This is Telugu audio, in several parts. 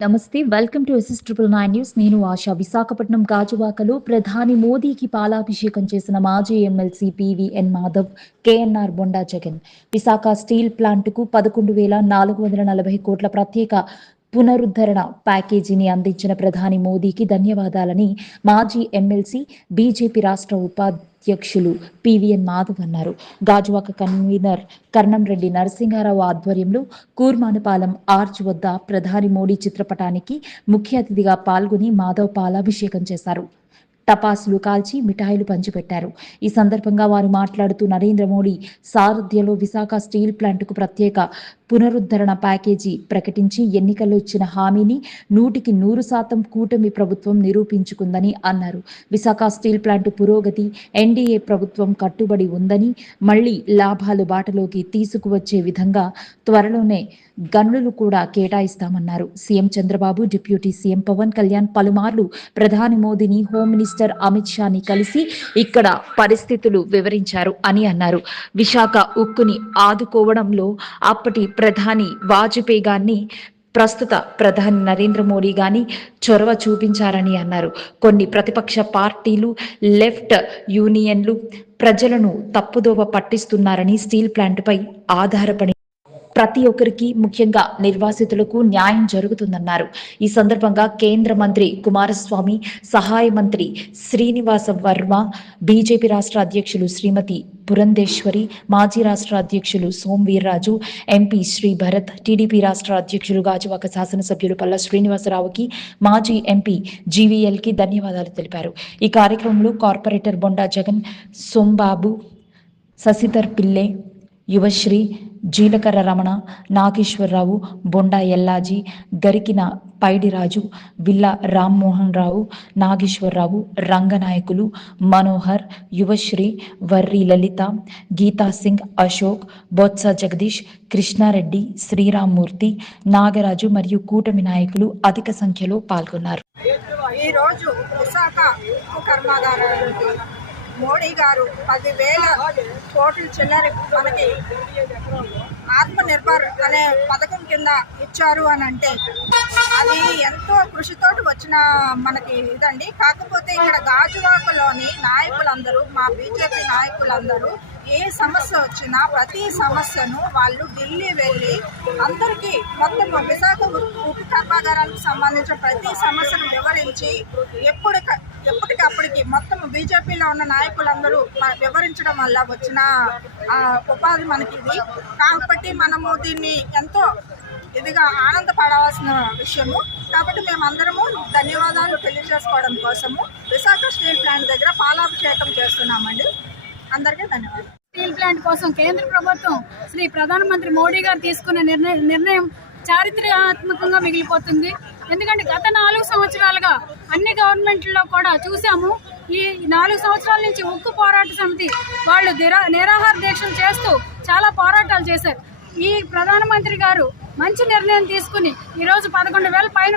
నమస్తే welcome to SS triple nine news నేను ఆశ. విశాఖపట్నం గాజువాకలో ప్రధాని మోదీకి పాలాభిషేకం చేసిన మాజీ MLC PVN Madhav KNR Bonda Jagan. Visakha steel ప్లాంట్కు పదకొండు వేల నాలుగు వందల నలభై కోట్ల ప్రత్యేక పునరుద్ధరణ ప్యాకేజీని అందించిన ప్రధాని మోదీకి ధన్యవాదాలని మాజీ ఎమ్మెల్సీ బీజేపీ రాష్ట్ర ఉపాధ్యక్షులు పివిఎన్ మాధవ్ అన్నారు. గాజువాక కన్వీనర్ కర్ణంరెడ్డి నరసింహారావు ఆధ్వర్యంలో కూర్మానుపాలెం ఆర్చ్ వద్ద ప్రధాని మోడీ చిత్రపటానికి ముఖ్య అతిథిగా పాల్గొని మాధవ్ పాలాభిషేకం చేశారు. టపాసులు కాల్చి మిఠాయిలు పంచిపెట్టారు. ఈ సందర్భంగా వారు మాట్లాడుతూ నరేంద్ర మోడీ సారథ్యలో విశాఖ స్టీల్ ప్లాంట్కు ప్రత్యేక పునరుద్ధరణ ప్యాకేజీ ప్రకటించి ఎన్నికల్లో ఇచ్చిన హామీని నూటికి నూరు శాతం కూటమి ప్రభుత్వం నిరూపించుకుందని అన్నారు. విశాఖ స్టీల్ ప్లాంట్ పురోగతి ఎన్డీఏ ప్రభుత్వం కట్టుబడి ఉందని మళ్ళీ లాభాలు బాటలోకి తీసుకువచ్చే విధంగా త్వరలోనే గనులు కూడా కేటాయిస్తామన్నారు. CM Chandrababu deputy CM Pawan Kalyan పలుమార్లు ప్రధాని మోదీని హోమ్ మినిస్టర్ అమిత్ షాని కలిసి ఇక్కడ పరిస్థితులు వివరించారు అని అన్నారు. విశాఖ ఉక్కుని ఆదుకోవడంలో అప్పటి ప్రధాని వాజ్పేయి గారిని ప్రస్తుత ప్రధాని నరేంద్ర మోడీ గాని చొరవ చూపించారని అన్నారు. కొన్ని ప్రతిపక్ష పార్టీలు లెఫ్ట్ యూనియన్లు ప్రజలను తప్పుదోవ పట్టిస్తున్నారని స్టీల్ ప్లాంట్పై ఆధారపడి ప్రతి ఒక్కరికి ముఖ్యంగా నిర్వాసితులకు న్యాయం జరుగుతుందన్నారు. ఈ సందర్భంగా కేంద్ర మంత్రి కుమారస్వామి సహాయ మంత్రి శ్రీనివాస వర్మ బీజేపీ రాష్ట్ర అధ్యక్షులు శ్రీమతి పురంధేశ్వరి మాజీ రాష్ట్ర అధ్యక్షులు సోమ్ వీర్రాజు ఎంపీ శ్రీ భరత్ టీడీపీ రాష్ట్ర అధ్యక్షులు గాజువాక శాసనసభ్యులు పల్ల శ్రీనివాసరావుకి మాజీ ఎంపీ జీవీఎల్కి ధన్యవాదాలు తెలిపారు. ఈ కార్యక్రమంలో కార్పొరేటర్ బొండా జగన్ సోంబాబు శశిధర్ పిల్లే యువశ్రీ జీలకర్ర రమణ నాగేశ్వరరావు బొండా ఎల్లాజీ గరికిన పైడిరాజు విల్ల రామ్మోహన్ రావు నాగేశ్వరరావు రంగనాయకులు మనోహర్ యువశ్రీ వర్రి లలిత గీతా సింగ్ అశోక్ బొత్స జగదీష్ కృష్ణారెడ్డి శ్రీరామ్మూర్తి నాగరాజు మరియు కూటమి నాయకులు అధిక సంఖ్యలో పాల్గొన్నారు. ఈరోజు విశాఖ ఉక్కు కర్మాగారానికి మోడీ గారు పదివేల కోట్ల చిల్లర మనకి ఆత్మ నిర్భర్ అనే పథకం కింద ఇచ్చారు అని అంటే అది ఎంతో కృషితోటి వచ్చిన మనకి ఇదండి. కాకపోతే ఇక్కడ గాజువాకలోని నాయకులందరూ మా బీజేపీ నాయకులందరూ ఏ సమస్య వచ్చినా ప్రతి సమస్యను వాళ్ళు ఢిల్లీ వెళ్ళి అందరికీ మొత్తం విశాఖ ఉక్కు కర్మాగారానికి సంబంధించిన ప్రతి సమస్యను వివరించి ఎప్పుడు ఎప్పటికప్పటికి మొత్తం బీజేపీలో ఉన్న నాయకులందరూ వివరించడం వల్ల వచ్చిన ఉపాధి మనకి ఇది కాబట్టి మనము దీన్ని ఎంతో ఇదిగా ఆనందపడవలసిన విషయము. కాబట్టి మేమందరము ధన్యవాదాలు తెలియజేసుకోవడం కోసము విశాఖ స్టీల్ ప్లాంట్ దగ్గర పాలాభిషేకం చేస్తున్నామండి. అందరికీ ధన్యవాదాలు. స్టీల్ ప్లాంట్ కోసం కేంద్ర ప్రభుత్వం శ్రీ ప్రధానమంత్రి మోడీ గారు తీసుకున్న నిర్ణయం నిర్ణయం చారిత్రాత్మకంగా మిగిలిపోతుంది. ఎందుకంటే గత నాలుగు సంవత్సరాలుగా అన్ని గవర్నమెంట్లో కూడా చూసాము ఈ నాలుగు సంవత్సరాల నుంచి ఉక్కు పోరాట సమితి వాళ్ళు నిరా- నిరాహార దీక్షలు చేస్తూ చాలా పోరాటాలు చేశారు. ఈ ప్రధానమంత్రి గారు మంచి నిర్ణయం తీసుకుని ఈరోజు పదకొండు వేల పైన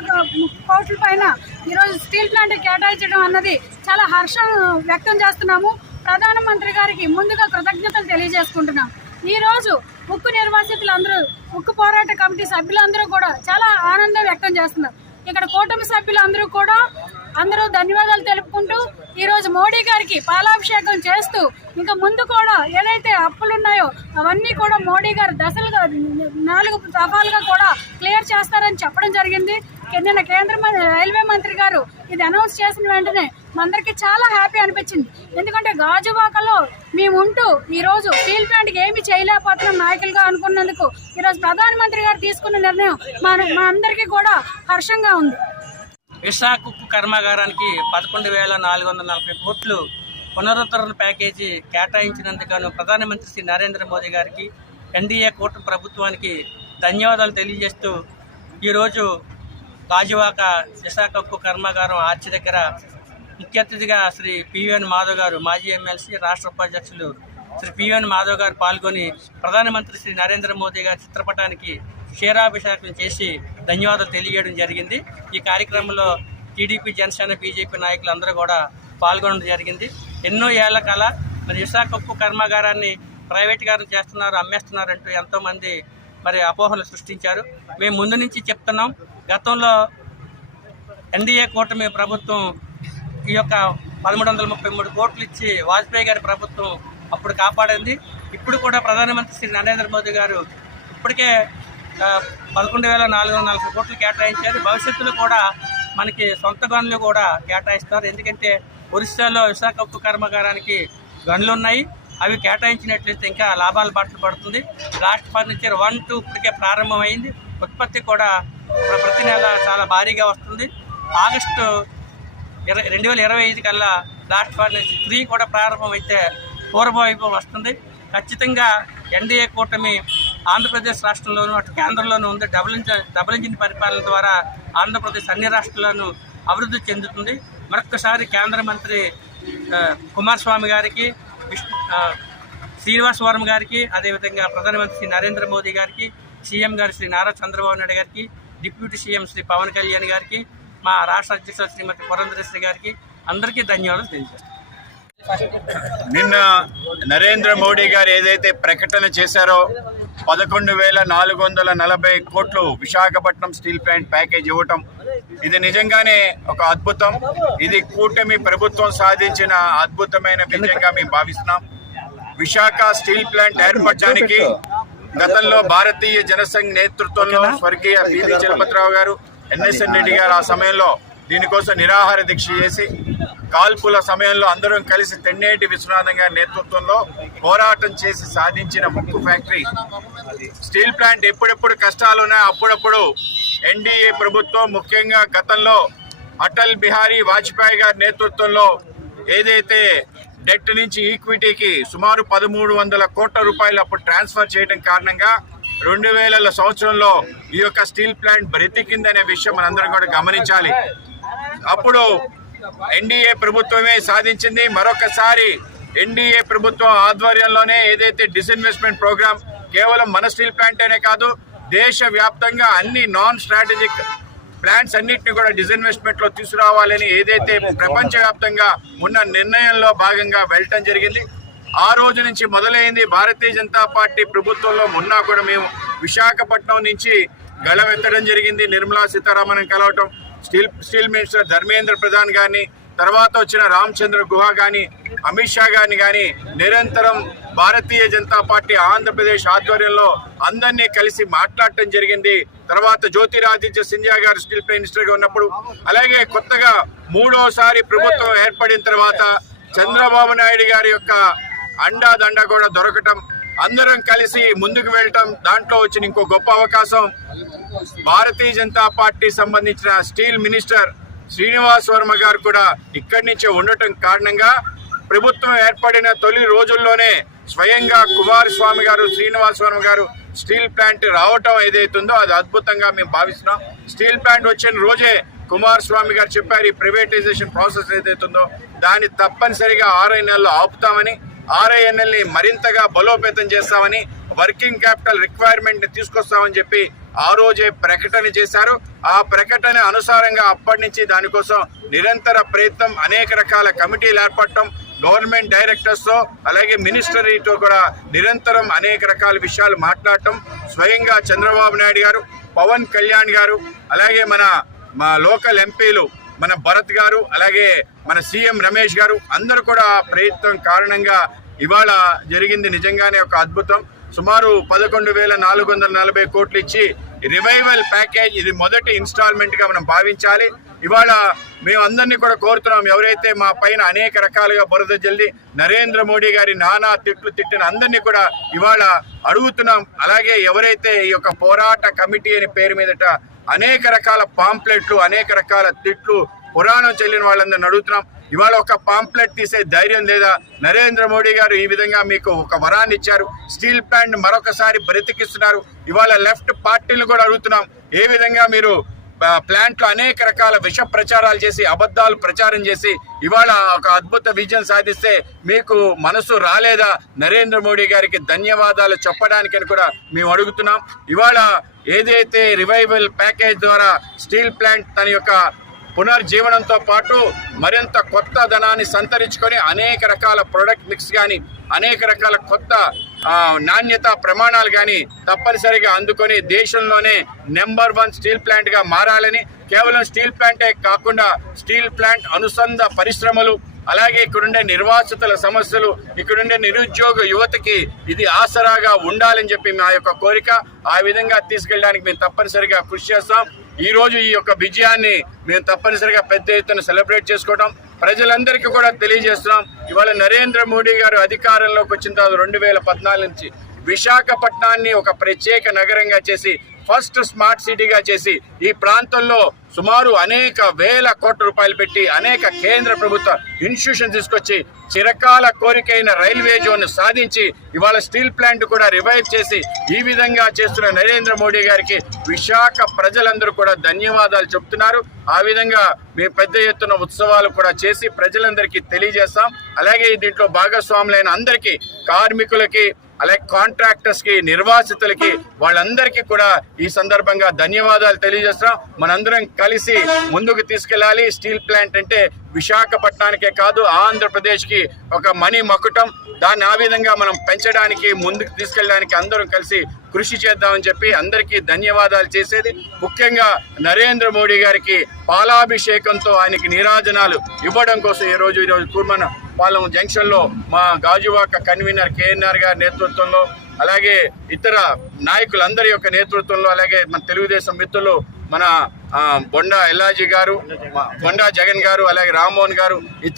కోట్ల పైన ఈరోజు స్టీల్ ప్లాంట్ కేటాయించడం అన్నది చాలా హర్షం వ్యక్తం చేస్తున్నాము. ప్రధానమంత్రి గారికి ముందుగా కృతజ్ఞతలు తెలియజేసుకుంటున్నాం. ఈరోజు ఉక్కు నిర్వాసితులందరూ ఉక్కు పోరాట కమిటీ సభ్యులందరూ కూడా చాలా ఆనందం వ్యక్తం చేస్తున్నారు. ఇక్కడ కూటమి సభ్యులందరూ కూడా అందరూ ధన్యవాదాలు తెలుపుకుంటూ ఈరోజు మోడీ గారికి పాలాభిషేకం చేస్తూ ఇంకా ముందు కూడా ఏదైతే అప్పులు ఉన్నాయో అవన్నీ కూడా మోడీ గారు దశలుగా నాలుగు దఫాలుగా కూడా క్లియర్ చేస్తారని చెప్పడం జరిగింది. నిన్న కేంద్ర రైల్వే మంత్రి గారు ఇది అనౌన్స్ చేసిన వెంటనే అందరికీ చాలా హ్యాపీ అనిపించింది. ఎందుకంటే గాజువాకలో మేము ఉంటూ ఈ రోజు స్టీల్ ప్లాంట్కి ఏమి చేయలేకపోతున్నాం నాయకులుగా అనుకున్నందుకు ఈరోజు ప్రధానమంత్రి గారు తీసుకున్న నిర్ణయం మా మా అందరికీ కూడా హర్షంగా ఉంది. విశాఖ ఉక్కు కర్మాగారానికి పదకొండు వేల నాలుగు వందల నలభై కోట్లు పునరుద్ధరణ ప్యాకేజీ కేటాయించినందుకు ప్రధానమంత్రి శ్రీ నరేంద్ర మోదీ గారికి ఎన్డీఏ కూటమి ప్రభుత్వానికి ధన్యవాదాలు తెలియజేస్తూ ఈరోజు గాజువాక విశాఖ ఉక్కు కర్మాగారం ఆర్చి దగ్గర ముఖ్య అతిథిగా శ్రీ పివిఎన్ మాధవ్ గారు మాజీ ఎమ్మెల్సీ రాష్ట్ర ఉపాధ్యక్షులు శ్రీ పివిఎన్ మాధవ్ గారు పాల్గొని ప్రధానమంత్రి శ్రీ నరేంద్ర మోదీ గారి చిత్రపటానికి క్షీరాభిషేకం చేసి ధన్యవాదాలు తెలియజేయడం జరిగింది. ఈ కార్యక్రమంలో టీడీపీ జనసేన బీజేపీ నాయకులు అందరూ కూడా పాల్గొనడం జరిగింది. ఎన్నో ఏళ్ళ కళ మరి విశాఖ ఉక్కు కర్మాగారాన్ని ప్రైవేట్ గారం చేస్తున్నారు అమ్మేస్తున్నారంటూ ఎంతోమంది మరి అపోహలు సృష్టించారు. మేము ముందు నుంచి చెప్తున్నాం గతంలో ఎన్డీఏ కూటమి ప్రభుత్వం ఈ యొక్క పదమూడు వందల ముప్పై మూడు కోట్లు ఇచ్చి వాజ్పేయి గారి ప్రభుత్వం అప్పుడు కాపాడింది. ఇప్పుడు కూడా ప్రధానమంత్రి శ్రీ నరేంద్ర మోదీ గారు ఇప్పటికే పదకొండు వేల నాలుగు వందల నలభై కోట్లు కేటాయించారు. భవిష్యత్తులో కూడా మనకి సొంత గనులు కూడా కేటాయిస్తారు. ఎందుకంటే ఒరిస్సాలో విశాఖ ఉక్కు కర్మాగారానికి గనులు ఉన్నాయి. అవి కేటాయించినట్లయితే ఇంకా లాభాల బాటలు పడుతుంది. లాస్ట్ ఫర్నిచర్ వన్ టూ ఇప్పటికే ప్రారంభమైంది. ఉత్పత్తి కూడా ప్రతి నెల చాలా భారీగా వస్తుంది. ఆగస్టు ఇరవై రెండు వేల ఇరవై ఐదు కల్లా లాస్ట్ ఫర్నిచర్ త్రీ కూడా ప్రారంభమైతే పూర్వవైభవం వస్తుంది. ఖచ్చితంగా ఎన్డీఏ కూటమి ఆంధ్రప్రదేశ్ రాష్ట్రంలోనూ అటు కేంద్రంలోనూ ఉంది. డబుల్ ఇంజన్ డబుల్ ఇంజిన్ పరిపాలన ద్వారా ఆంధ్రప్రదేశ్ అన్ని రాష్ట్రాల్లోనూ అభివృద్ధి చెందుతుంది. మరొక్కసారి కేంద్ర మంత్రి కుమారస్వామి గారికి శ్రీనివాసవరం శ్రీనివాస్ వర్మ గారికి అదేవిధంగా ప్రధానమంత్రి శ్రీ నరేంద్ర మోదీ గారికి సీఎం గారు శ్రీ నారా చంద్రబాబు నాయుడు గారికి డిప్యూటీ సీఎం శ్రీ పవన్ కళ్యాణ్ గారికి మా రాష్ట్ర అధ్యక్షులు శ్రీమతి పురంధరేశ్వరి గారికి అందరికీ ధన్యవాదాలు తెలియజేస్తాను నిన్న నరేంద్ర మోడీ గారు ఏదైతే ప్రకటన చేశారో పదకొండు వేల నాలుగు వందల నలభై కోట్లు విశాఖపట్నం స్టీల్ ప్లాంట్ ప్యాకేజ్ ఇవ్వటం ఇది నిజంగానే ఒక అద్భుతం. ఇది కూటమి ప్రభుత్వం సాధించిన అద్భుతమైన విజయంగా మేము భావిస్తున్నాం. విశాఖ స్టీల్ ప్లాంట్ ఏర్పడడానికి గతంలో భారతీయ జనసంఘ్ నేతృత్వంలో స్వర్గీయ పివి చలపతిరావు గారు ఎన్ఎస్ఎన్ రెడ్డి గారు ఆ సమయంలో దీనికోసం నిరాహార దీక్ష చేసి కాల్పుల సమయంలో అందరం కలిసి తెన్నేటి విశ్వనాథం గారి నేతృత్వంలో పోరాటం చేసి సాధించిన ముక్కు ఫ్యాక్టరీ. స్టీల్ ప్లాంట్ ఎప్పుడెప్పుడు కష్టాలు ఉన్నాయో అప్పుడప్పుడు ఎన్డీఏ ప్రభుత్వం ముఖ్యంగా గతంలో అటల్ బిహారీ వాజ్పేయి గారి నేతృత్వంలో ఏదైతే డెట్ నుంచి ఈక్విటీకి సుమారు పదమూడు వందల కోట్ల రూపాయలు అప్పుడు ట్రాన్స్ఫర్ చేయడం కారణంగా రెండు వేల సంవత్సరంలో ఈ యొక్క స్టీల్ ప్లాంట్ బ్రతికిందనే విషయం మనందరం కూడా గమనించాలి. అప్పుడు ఎన్డీఏ ప్రభుత్వమే సాధించింది. మరొకసారి ఎన్డీఏ ప్రభుత్వం ఆధ్వర్యంలోనే ఏదైతే డిస్ఇన్వెస్ట్మెంట్ ప్రోగ్రామ్ కేవలం మన స్టీల్ ప్లాంటేనే కాదు దేశవ్యాప్తంగా అన్ని నాన్ స్ట్రాటజిక్ ప్లాంట్స్ అన్నింటినీ కూడా డిస్ఇన్వెస్ట్మెంట్లో తీసుకురావాలని ఏదైతే ప్రపంచవ్యాప్తంగా ఉన్న నిర్ణయంలో భాగంగా వెళ్ళటం జరిగింది. ఆ రోజు నుంచి మొదలైంది భారతీయ జనతా పార్టీ ప్రభుత్వంలో మొన్న కూడా మేము విశాఖపట్నం నుంచి గళమెత్తడం జరిగింది. నిర్మలా సీతారామన్ కలవటం steel steel minister Dharmendra Pradhan గారిని తర్వాత వచ్చిన రామచంద్ర గుహ గాని అమిత్ షా గారిని కానీ నిరంతరం భారతీయ జనతా పార్టీ ఆంధ్రప్రదేశ్ ఆధ్వర్యంలో అందరినీ కలిసి మాట్లాడటం జరిగింది. తర్వాత జ్యోతిరాదిత్య సింధియా గారు స్టీల్ మినిస్టర్గా ఉన్నప్పుడు అలాగే కొత్తగా మూడోసారి ప్రభుత్వం ఏర్పడిన తర్వాత చంద్రబాబు నాయుడు గారి యొక్క అండాదండ కూడా దొరకటం అందరం కలిసి ముందుకు వెళ్ళటం దాంట్లో వచ్చిన ఇంకో గొప్ప అవకాశం. భారతీయ జనతా పార్టీ సంబంధించిన స్టీల్ మినిస్టర్ శ్రీనివాస్ వర్మ గారు కూడా ఇక్కడి నుంచే ఉండటం కారణంగా ప్రభుత్వం ఏర్పడిన తొలి రోజుల్లోనే స్వయంగా కుమారస్వామి గారు శ్రీనివాస్ వర్మ గారు స్టీల్ ప్లాంట్ రావటం ఏదైతుందో అది అద్భుతంగా మేము భావిస్తున్నాం. స్టీల్ ప్లాంట్ వచ్చిన రోజే కుమారస్వామి గారు చెప్పారు ఈ ప్రైవేటైజేషన్ ప్రాసెస్ ఏదైతుందో దాన్ని తప్పనిసరిగా ఆరై నెలలు ఆపుతామని. ఆర్ఐఎన్ఎల్ని మరింతగా బలోపేతం చేస్తామని వర్కింగ్ క్యాపిటల్ రిక్వైర్మెంట్ని తీసుకొస్తామని చెప్పి ఆ రోజే ప్రకటన చేశారు. ఆ ప్రకటన అనుసారంగా అప్పటి నుంచి దానికోసం నిరంతర ప్రయత్నం అనేక రకాల కమిటీలు ఏర్పడటం గవర్నమెంట్ డైరెక్టర్స్తో అలాగే మినిస్టరీతో కూడా నిరంతరం అనేక రకాల విషయాలు మాట్లాడటం. స్వయంగా చంద్రబాబు నాయుడు గారు పవన్ కళ్యాణ్ గారు అలాగే మన మా లోకల్ ఎంపీలు మన భరత్ గారు అలాగే మన సీఎం రమేష్ గారు అందరూ కూడా ఆ ప్రయత్నం కారణంగా ఇవాళ జరిగింది నిజంగానే ఒక అద్భుతం. సుమారు పదకొండు వేల నాలుగు వందల నలభై కోట్లు ఇచ్చి రివైవల్ ప్యాకేజ్ ఇది మొదటి ఇన్స్టాల్మెంట్గా మనం భావించాలి. ఇవాళ మేము అందరినీ కూడా కోరుతున్నాం ఎవరైతే మా పైన అనేక రకాలుగా బురద జల్లి నరేంద్ర మోడీ గారి నానా తిట్లు తిట్టిన అందరినీ కూడా ఇవాళ అడుగుతున్నాం. అలాగే ఎవరైతే ఈ యొక్క పోరాట కమిటీ అనే పేరు మీదట అనేక రకాల పాంప్లెట్లు అనేక రకాల తిట్లు పురాణం చెల్లిన వాళ్ళందరిని అడుగుతున్నాం. ఇవాళ ఒక పాంప్లెట్ తీసే ధైర్యం లేదా? నరేంద్ర మోడీ గారు ఈ విధంగా మీకు ఒక వరాన్ని ఇచ్చారు. స్టీల్ ప్లాంట్ మరొకసారి బ్రతికిస్తున్నారు. ఇవాళ లెఫ్ట్ పార్టీలు కూడా అడుగుతున్నాం. ఏ విధంగా మీరు ప్లాంట్లో అనేక రకాల విష ప్రచారాలు చేసి అబద్ధాలు ప్రచారం చేసి ఇవాళ ఒక అద్భుత విజయం సాధిస్తే మీకు మనసు రాలేదా? నరేంద్ర మోడీ గారికి ధన్యవాదాలు చెప్పడానికని కూడా మేము అడుగుతున్నాం. ఇవాళ ఏదైతే రివైవల్ ప్యాకేజ్ ద్వారా స్టీల్ ప్లాంట్ తన యొక్క పునర్జీవనంతో పాటు మరింత కొత్త ధనాన్ని సంతరించుకొని అనేక రకాల ప్రొడక్ట్ మిక్స్ కానీ అనేక రకాల కొత్త నాణ్యత ప్రమాణాలు కానీ తప్పనిసరిగా అందుకొని దేశంలోనే నెంబర్ వన్ స్టీల్ ప్లాంట్గా మారాలని కేవలం స్టీల్ ప్లాంటే కాకుండా స్టీల్ ప్లాంట్ అనుసంధ పరిశ్రమలు అలాగే ఇక్కడుండే నిర్వాసితుల సమస్యలు ఇక్కడుండే నిరుద్యోగ యువతకి ఇది ఆసరాగా ఉండాలని చెప్పి మా యొక్క కోరిక. ఆ విధంగా తీసుకెళ్ళడానికి మేము తప్పనిసరిగా కృషి చేస్తాం. ఈరోజు ఈ యొక్క విజయాన్ని మేము తప్పనిసరిగా పెద్ద ఎత్తున సెలబ్రేట్ చేసుకోవడం. ప్రజలందరికీ కూడా తెలియజేస్తున్నాం. ఇవాళ నరేంద్ర మోడీ గారు అధికారంలోకి వచ్చిన తర్వాత రెండు వేల పద్నాలుగు నుంచి విశాఖపట్నాన్ని ఒక ప్రత్యేక నగరంగా చేసి ఫస్ట్ స్మార్ట్ సిటీగా చేసి ఈ ప్రాంతంలో సుమారు అనేక వేల కోట్ల రూపాయలు పెట్టి అనేక కేంద్ర ప్రభుత్వ ఇన్స్టిట్యూషన్ తీసుకొచ్చి చిరకాల కోరికైన రైల్వే జోన్ సాధించి ఇవాళ స్టీల్ ప్లాంట్ కూడా రివైవ్ చేసి ఈ విధంగా చేస్తున్న నరేంద్ర మోడీ గారికి విశాఖ ప్రజలందరూ కూడా ధన్యవాదాలు చెప్తున్నారు. ఆ విధంగా మేము పెద్ద ఎత్తున ఉత్సవాలు కూడా చేసి ప్రజలందరికీ తెలియజేస్తాం. అలాగే దీంట్లో భాగస్వాములైన అందరికీ కార్మికులకి అలాగే కాంట్రాక్టర్స్కి నిర్వాసితులకి వాళ్ళందరికీ కూడా ఈ సందర్భంగా ధన్యవాదాలు తెలియజేస్తున్నాం. మనందరం కలిసి ముందుకు తీసుకెళ్ళాలి. స్టీల్ ప్లాంట్ అంటే విశాఖపట్నానికే కాదు ఆంధ్రప్రదేశ్కి ఒక మణి మకుటం. దాన్ని ఆ విధంగా మనం పెంచడానికి ముందుకు తీసుకెళ్ళడానికి అందరం కలిసి కృషి చేద్దామని చెప్పి అందరికీ ధన్యవాదాలు చేసేది. ముఖ్యంగా నరేంద్ర మోడీ గారికి పాలాభిషేకంతో ఆయనకి నీరాజనాలు ఇవ్వడం కోసం ఈ రోజు ఈరోజు కూర్మన పాలెం జంక్షన్లో మా గాజువాక కన్వీనర్ కేఎన్ఆర్ గారి నేతృత్వంలో అలాగే ఇతర నాయకులందరి యొక్క నేతృత్వంలో అలాగే మన తెలుగుదేశం మిత్రులు మన బొండా ఎల్లాజీ గారు బొండా జగన్ గారు అలాగే రామ్మోహన్ గారు ఇతర